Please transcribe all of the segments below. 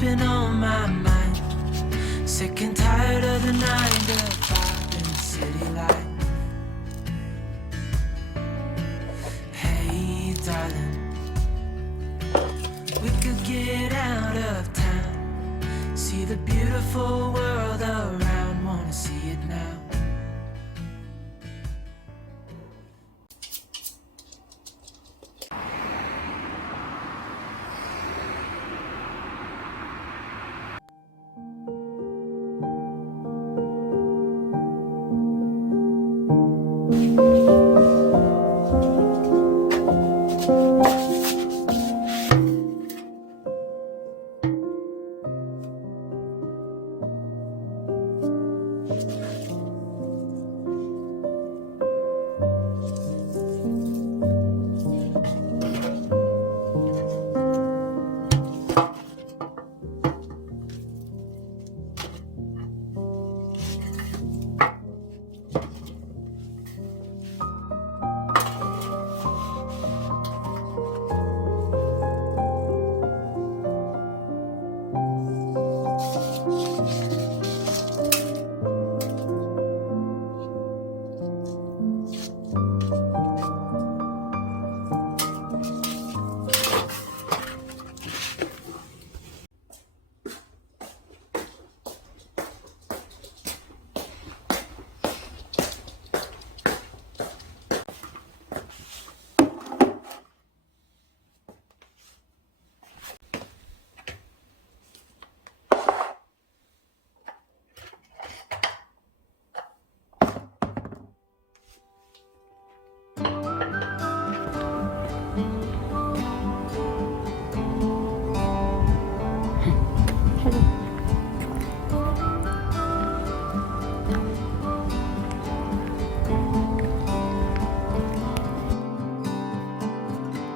been on my mind. Sick and tired of the 9 to 5 in the city life. Hey, darling, we could get out of town, see the beautiful world around. Wanna see it now.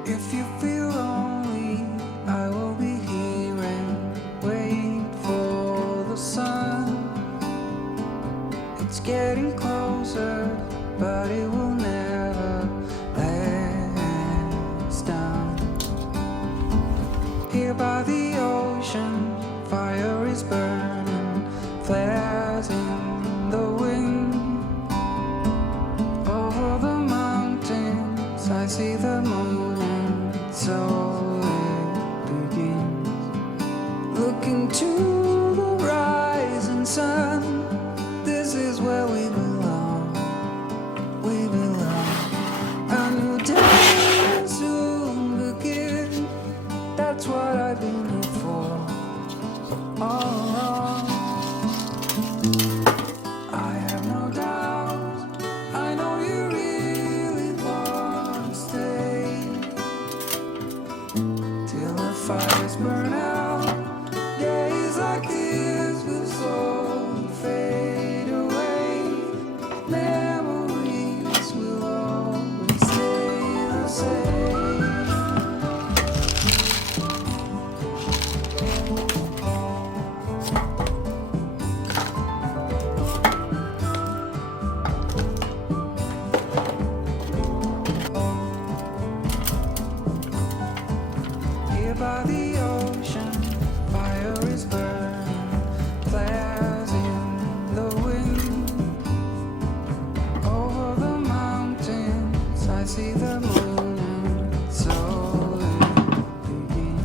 If you feel lonely, I will be here and wait for the sun. It's getting closer, but it will never let us down. Here by the ocean, fire is burning, flares in the wind. Over the mountains, I see the moon. So it begins. Looking to the rising sun, this is where we belong. We belong. A new day will soon begin. That's what I've been here for all along. I have no doubt. I know you really want to stay till the fires burn out. Days like this will slowly fade away. Memories will always stay the same. Here by the ocean, fire is burning, flares in the wind. Over the mountains, I see the moon, and so it begins.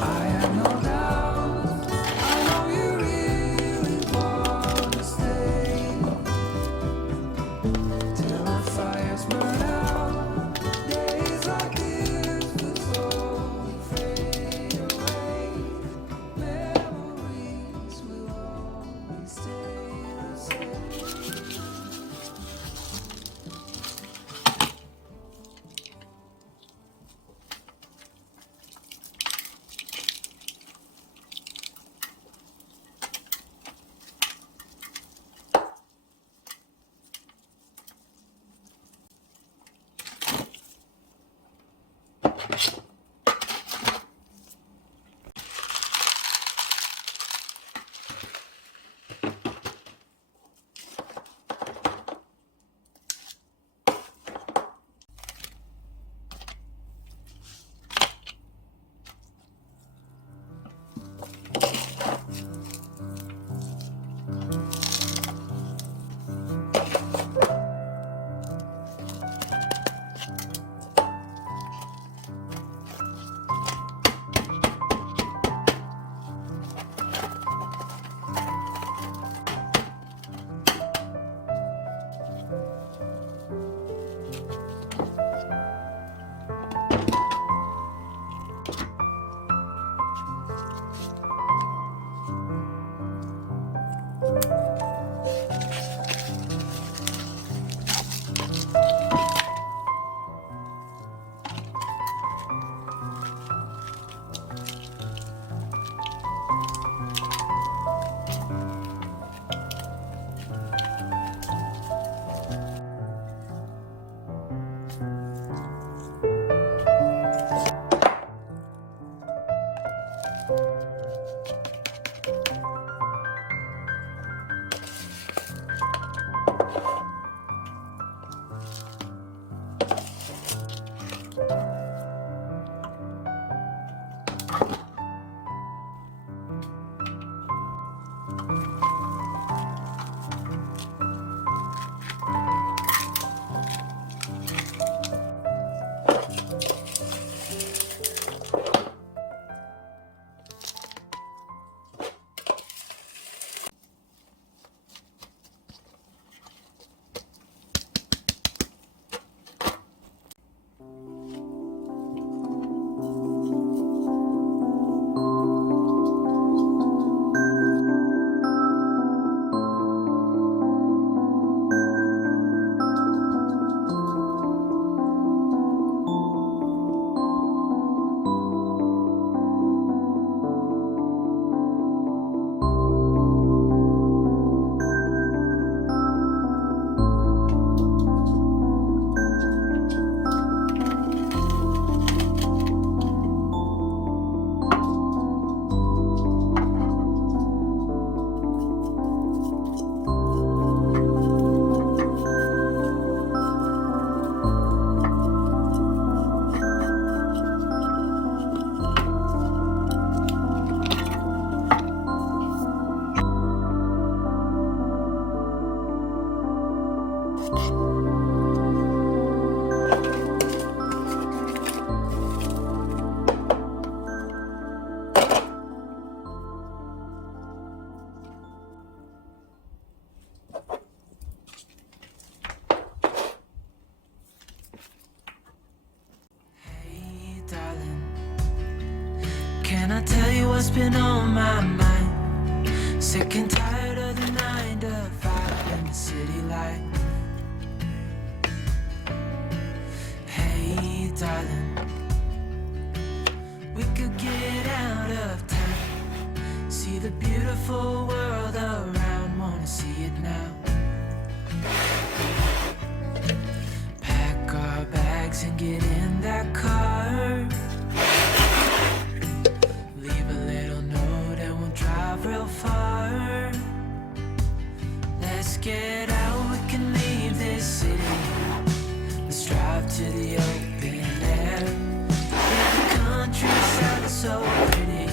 I have no doubt. I know you really want to stay till the fires burn out. Days like this will slowly fade away. Memories will always stay the same. Can I tell you what's been on my mind? Sick and tired of the 9 to 5 in the city light. Hey, darling, we could get out of town, see the beautiful world around, wanna see it now. Pack our bags and get in that car, real far. Let's get out, we can leave this city. Let's drive to the open air. Yeah, the countryside is so pretty,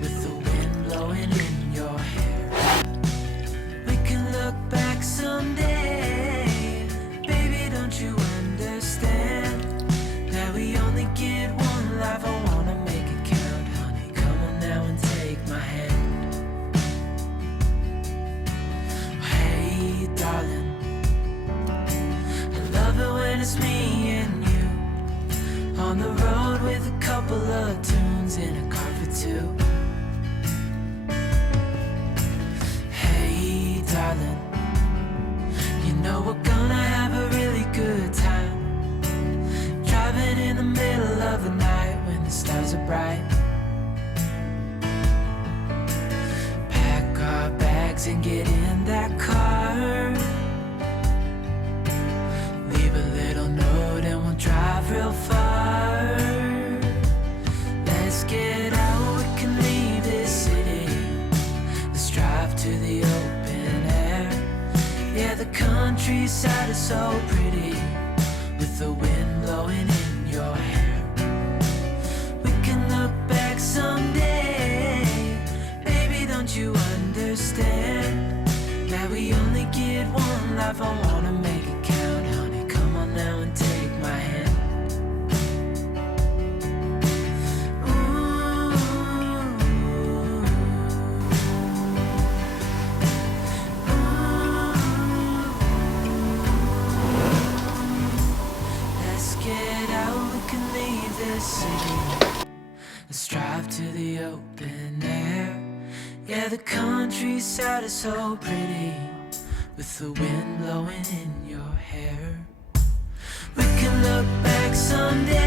with the wind blowing in your hair. We can look back someday, baby, don't you understand that we only get one life? I wanna make it count, honey, come on now and take my hand. Darling, I love it when it's me and you on the road with a couple of tunes in a car for two. Hey, darling, you know we're gonna have a really good time, driving in the middle of the night when the stars are bright. Pack our bags and get in that car, leave a little note and we'll drive real far. Let's get out, we can leave this city. Let's drive to the open air. Yeah, the countryside is so pretty, with the wind blowing in your hair. We can look back someday, baby, don't you understand that we only get one life? I wanna make it count, honey, come on now and take my hand. Ooh. Let's get out, we can leave this city. Let's drive to the open air. Yeah, the countryside is so pretty, with the wind blowing in your hair. We can look back someday,